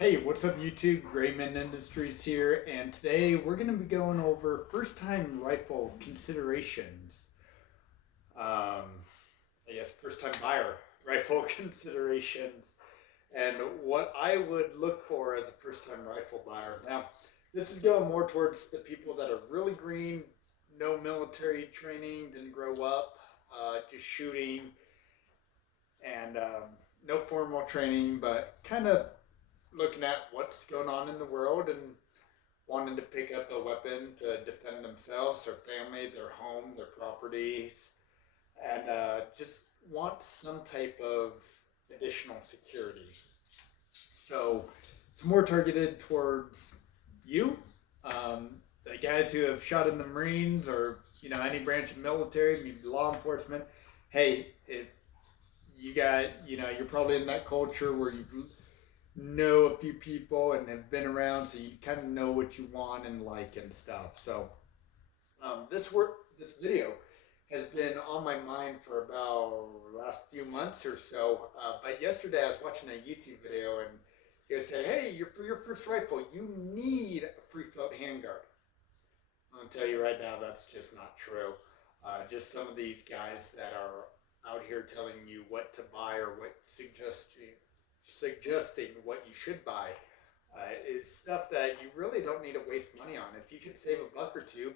Hey, what's up YouTube? Grayman Industries here, and today we're going to be going over first time rifle considerations. I guess first time buyer rifle considerations, and what I would look for as a first time rifle buyer. Now, this is going more towards the people that are really green, no military training, didn't grow up, just shooting, and no formal training, but kind of looking at what's going on in the world and wanting to pick up a weapon to defend themselves, their family, their home, their properties, and just want some type of additional security. So it's more targeted towards you, the guys who have shot in the Marines or any branch of military, maybe law enforcement. Hey, if you got you're probably in that culture where you know a few people and have been around, so you kind of know what you want and like and stuff. So this video has been on my mind for about the last few months or so. But yesterday I was watching a YouTube video and it was saying, "Hey, for your first rifle, you need a free float handguard." I'm gonna tell you right now, that's just not true. Just some of these guys that are out here telling you what to buy or what suggesting what you should buy is stuff that you really don't need to waste money on. If you could save a buck or two,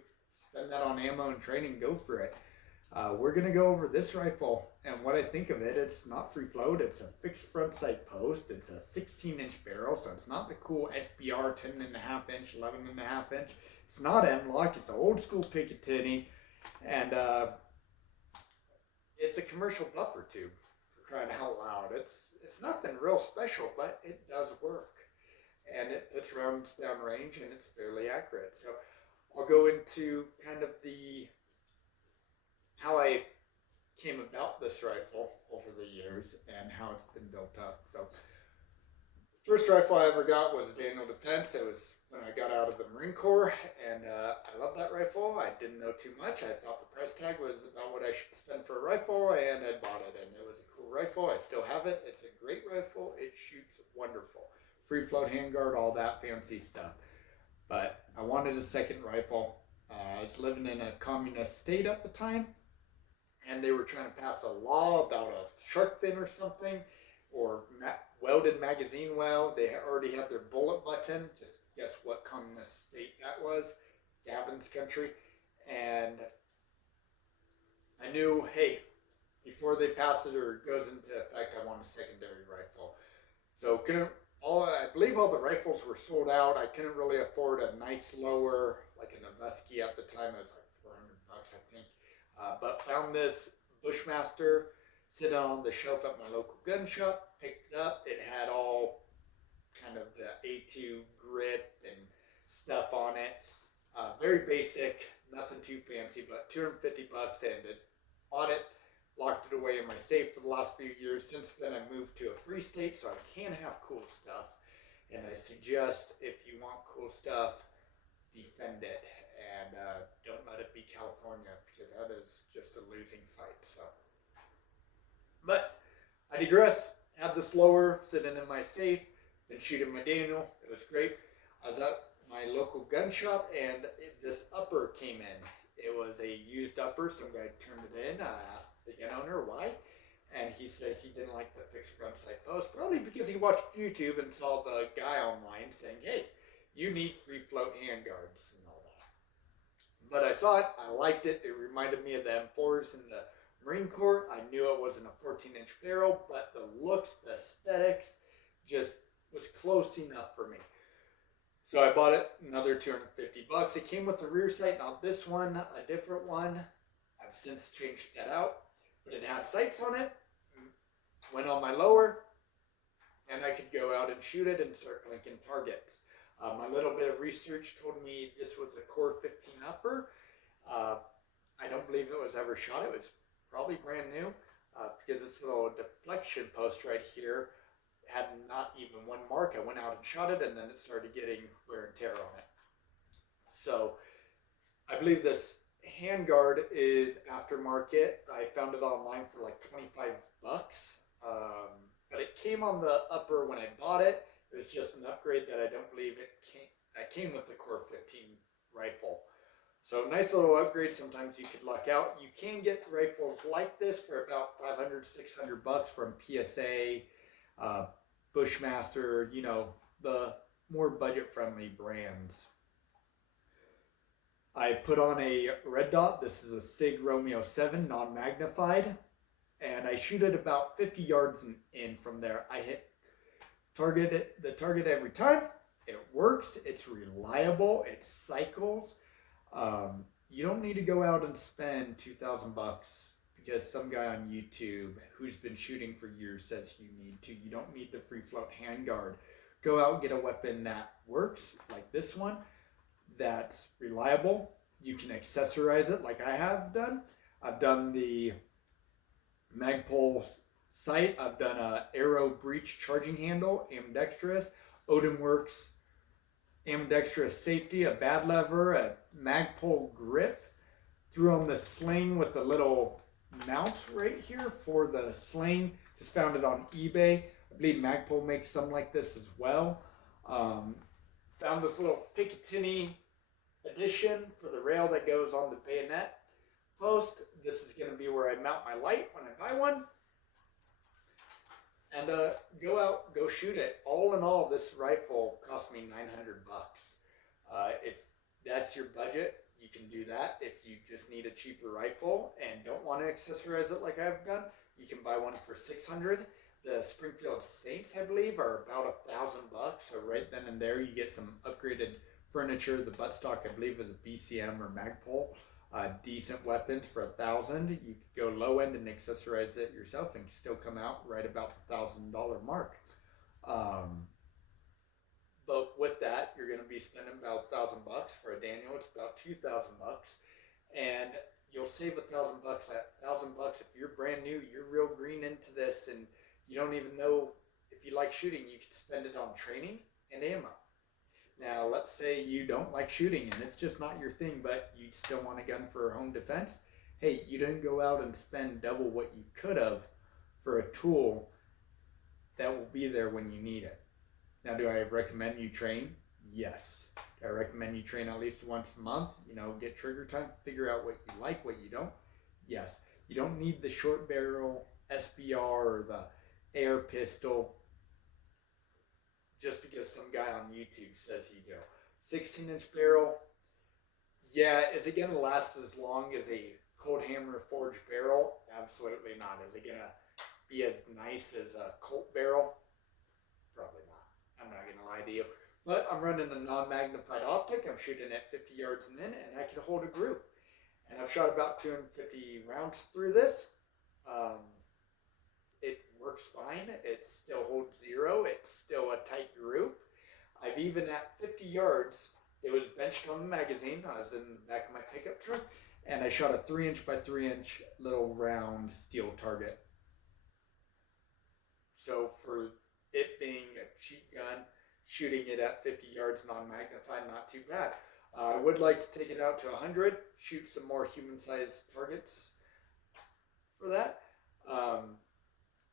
spend that on ammo and training, go for it. We're going to go over this rifle and what I think of it. It's not free float. It's a fixed front sight post. It's a 16-inch barrel, so it's not the cool SBR 10.5-inch, 11.5-inch. It's not M-LOK. It's an old school Picatinny, and it's a commercial buffer tube, for crying out loud. It's nothing real special, but it does work, and it puts rounds down range, and it's fairly accurate. So I'll go into kind of the how I came about this rifle over the years and how it's been built up. So first rifle I ever got was Daniel Defense. It was when I got out of the Marine Corps, and I love that rifle. I didn't know too much. I thought the price tag was about what I should spend for a rifle, and I bought it, and it was a cool rifle. I still have it. It's a great rifle. It shoots wonderful. Free float handguard, all that fancy stuff. But I wanted a second rifle. I was living in a communist state at the time, and they were trying to pass a law about a shark fin or something, or welded magazine well. They already had their bullet button. Just guess what communist state that was? Gavin's country. And I knew, hey, before they pass it or it goes into effect, I want a secondary rifle. So I believe all the rifles were sold out. I couldn't really afford a nice lower, like a Noveske at the time. It was like $400, I think. But found this Bushmaster sitting on the shelf at my local gun shop, picked it up. It had all kind of the A2 grip and stuff on it. Very basic, nothing too fancy, but $250, and it bought it, locked it away in my safe for the last few years. Since then, I moved to a free state, so I can have cool stuff. And I suggest if you want cool stuff, defend it, and don't let it be California, because that is just a losing fight. So, but I digress. Had this lower sitting in my safe, been shooting my Daniel. It was great. I was at my local gun shop, and this upper came in. It was a used upper. Some guy turned it in. I asked the gun owner why, and he said he didn't like the fixed front sight post, probably because he watched YouTube and saw the guy online saying, "Hey, you need free float handguards and all that." But I saw it. I liked it. It reminded me of the M4s in the Marine Corps. I knew it wasn't a 14-inch barrel, but the looks, the aesthetics, just was close enough for me. So I bought it, another $250. It came with a rear sight, not this one, a different one. I've since changed that out, but it had sights on it. Went on my lower, and I could go out and shoot it and start blinking targets. My little bit of research told me this was a Core 15 upper. I don't believe it was ever shot. It was probably brand new, because this little deflection post right here had not even one mark. I went out and shot it, and then it started getting wear and tear on it. So I believe this handguard is aftermarket. I found it online for like $25. But it came on the upper when I bought it. It was just an upgrade that I don't believe it came with the Core 15 rifle. So nice little upgrade. Sometimes you could luck out. You can get rifles like this for about 500, 600 bucks from PSA, Bushmaster, you know, the more budget-friendly brands. I put on a red dot. This is a SIG Romeo 7 non-magnified, and I shoot it about 50 yards in from there. I hit the target every time. It works. It's reliable. It cycles. You don't need to go out and spend 2,000 bucks because some guy on YouTube who's been shooting for years says you need to. You don't need the free float handguard. Go out and get a weapon that works, like this one, that's reliable. You can accessorize it like I have done. I've done the Magpul sight. I've done a Arrow breech charging handle, ambidextrous, Odin Works ambidextrous safety, a bad lever, a Magpul grip. Threw on the sling with a little mount right here for the sling. Just found it on eBay. I believe Magpul makes some like this as well. Found this little Picatinny addition for the rail that goes on the bayonet post. This is going to be where I mount my light when I buy one. And go out, go shoot it. All in all, this rifle cost me 900 bucks. If that's your budget, you can do that. If you just need a cheaper rifle and don't want to accessorize it like I've done, you can buy one for 600. The Springfield Saints, I believe, are about 1,000 bucks. So right then and there, you get some upgraded furniture. The buttstock, I believe, is a BCM or Magpul. Decent weapons for 1,000. You could go low end and accessorize it yourself and still come out right about the $1,000 mark. But with that, you're going to be spending about 1,000 bucks for a Daniel. It's about 2,000 bucks, and you'll save 1,000 bucks. That 1,000 bucks, if you're brand new, you're real green into this, and you don't even know if you like shooting, you can spend it on training and ammo. Now, let's say you don't like shooting and it's just not your thing, but you still want a gun for home defense. Hey, you didn't go out and spend double what you could have for a tool that will be there when you need it. Now, do I recommend you train? Yes. Do I recommend you train at least once a month? You know, get trigger time, figure out what you like, what you don't? Yes. You don't need the short barrel SBR or the air pistol just because some guy on YouTube says you do. 16-inch barrel, yeah, is it going to last as long as a Cold Hammer forged barrel? Absolutely not. Is it going to be as nice as a Colt barrel? Probably not. I'm not going to lie to you. But I'm running a non-magnified optic. I'm shooting at 50 yards and I can hold a group. And I've shot about 250 rounds through this. It works fine. It still holds zero. It's still a tight group. I've even at 50 yards, it was benched on the magazine. I was in the back of my pickup truck, and I shot a 3-inch by 3-inch little round steel target. So for it being a cheap gun, shooting it at 50 yards non-magnified, not too bad. I would like to take it out to 100, shoot some more human-sized targets for that.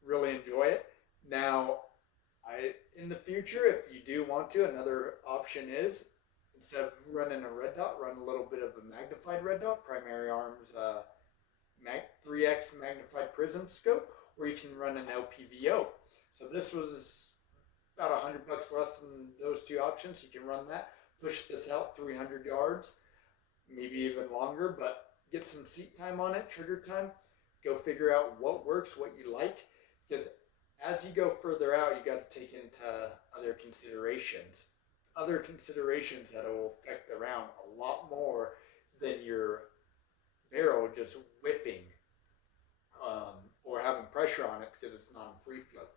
Really enjoy it. Now, in the future, if you do want to, another option is, instead of running a red dot, run a little bit of a magnified red dot, Primary Arms 3X magnified prism scope, or you can run an LPVO. So this was about 100 bucks less than those two options. You can run that, push this out 300 yards, maybe even longer, but get some seat time on it, trigger time. Go figure out what works, what you like, because as you go further out, you got to take into other considerations that will affect the round a lot more than your barrel just whipping or having pressure on it because it's not in free float.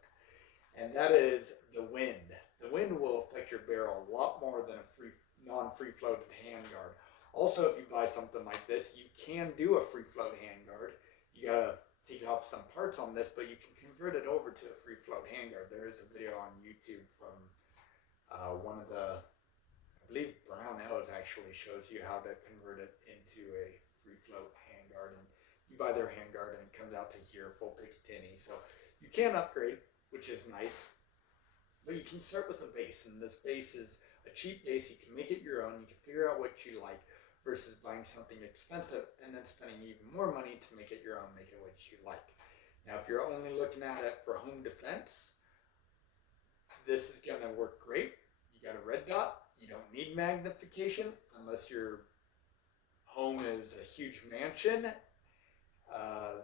And that is the wind. The wind will affect your barrel a lot more than a non-free floated handguard. Also, if you buy something like this, you can do a free float handguard. You gotta take off some parts on this, but you can convert it over to a free float handguard. There is a video on YouTube from one of the, I believe Brownells actually shows you how to convert it into a free float handguard. And you buy their handguard and it comes out to here, full Picatinny. So you can upgrade, which is nice, but you can start with a base, and this base is a cheap base. You can make it your own. You can figure out what you like versus buying something expensive and then spending even more money to make it your own, make it what you like. Now, if you're only looking at it for home defense, this is going to work great. You got a red dot. You don't need magnification unless your home is a huge mansion.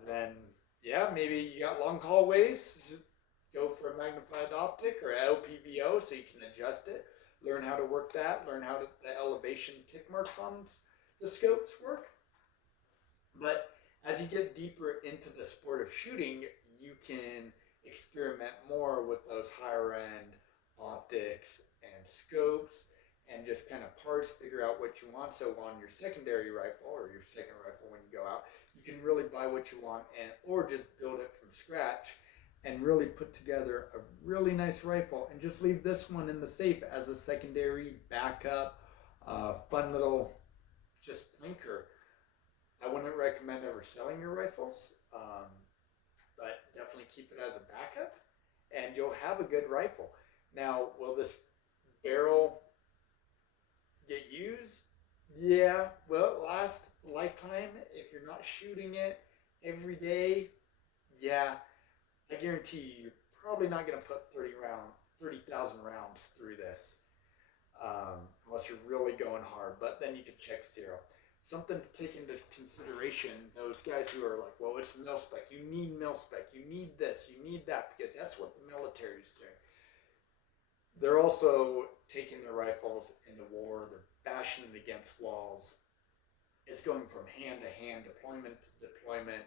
Then, yeah, maybe you got long hallways. Go for a magnified optic or LPVO so you can adjust it. Learn how to work that. Learn how the elevation tick marks on the scopes work. But as you get deeper into the sport of shooting, you can experiment more with those higher end optics and scopes and just kind of parse, figure out what you want. So on your secondary rifle or your second rifle when you go out, you can really buy what you want or just build it from scratch and really put together a really nice rifle and just leave this one in the safe as a secondary backup, fun little just blinker. I wouldn't recommend ever selling your rifles, but definitely keep it as a backup and you'll have a good rifle. Now, will this barrel get used? Yeah, will it last a lifetime if you're not shooting it every day? Yeah, I guarantee you, you're probably not going to put 30,000 rounds through this unless you're really going hard, but then you can check zero. Something to take into consideration, those guys who are like, well, it's mil-spec, you need mil-spec, you need this, you need that, because that's what the military is doing. They're also taking their rifles into war, they're bashing it against walls. It's going from hand to hand, deployment to deployment.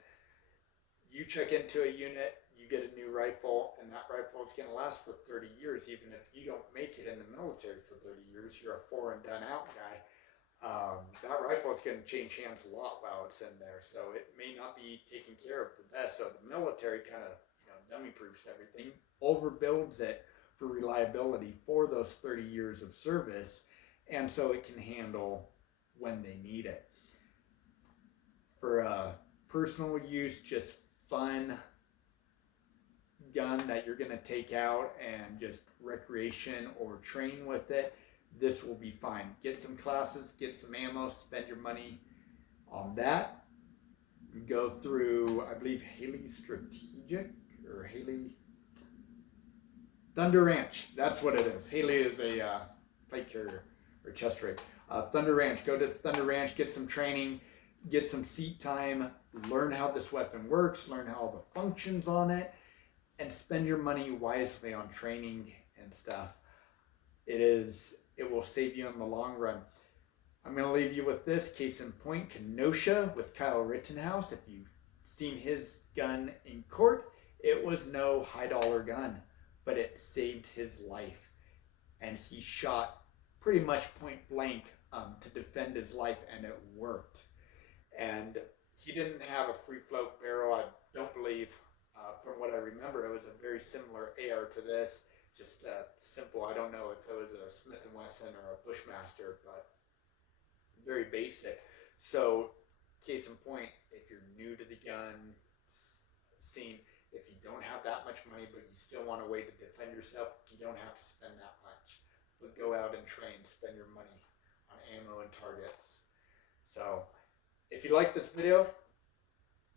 You check into a unit, you get a new rifle, and that rifle is going to last for 30 years. Even if you don't make it in the military for 30 years, you're a 4 and done out guy. That rifle is going to change hands a lot while it's in there, so it may not be taken care of the best. So the military kind of dummy proofs everything, overbuilds it for reliability for those 30 years of service, and so it can handle when they need it. For personal use, just fun gun that you're going to take out and just recreation or train with it, this will be fine. Get some classes, get some ammo, spend your money on that. Go through, I believe, Haley Strategic or Haley Thunder Ranch. That's what it is. Haley is a plate carrier or chest rig. Thunder Ranch. Go to Thunder Ranch, get some training, get some seat time, learn how this weapon works, learn how all the functions on it, and spend your money wisely on training and stuff. It will save you in the long run. I'm going to leave you with this. Case in point, Kenosha with Kyle Rittenhouse. If you've seen his gun in court, it was no high dollar gun, but it saved his life. And he shot pretty much point blank to defend his life, and it worked. And he didn't have a free float barrel, I don't believe. From what I remember, it was a very similar AR to this, just simple. I don't know if it was a Smith & Wesson or a Bushmaster, but very basic. So, case in point, if you're new to the gun scene, if you don't have that much money, but you still want a way to defend yourself, you don't have to spend that much. But go out and train, spend your money on ammo and targets. So, if you like this video,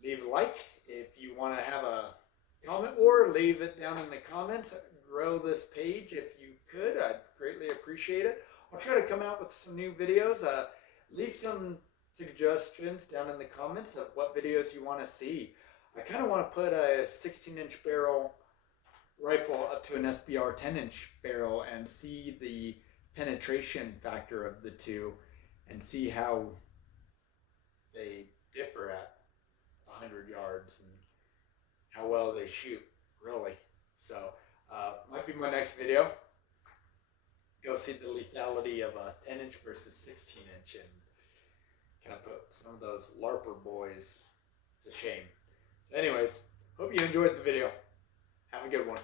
leave a like. If you want to have a comment war, leave it down in the comments. Grow this page if you could. I'd greatly appreciate it. I'll try to come out with some new videos. Leave some suggestions down in the comments of what videos you want to see. I kind of want to put a 16-inch barrel rifle up to an SBR 10-inch barrel and see the penetration factor of the two and see how they differ at 100 yards and how well they shoot, really. So, might be my next video. Go see the lethality of a 10-inch versus 16-inch and kind of put some of those LARPer boys to shame. Anyways, hope you enjoyed the video. Have a good one.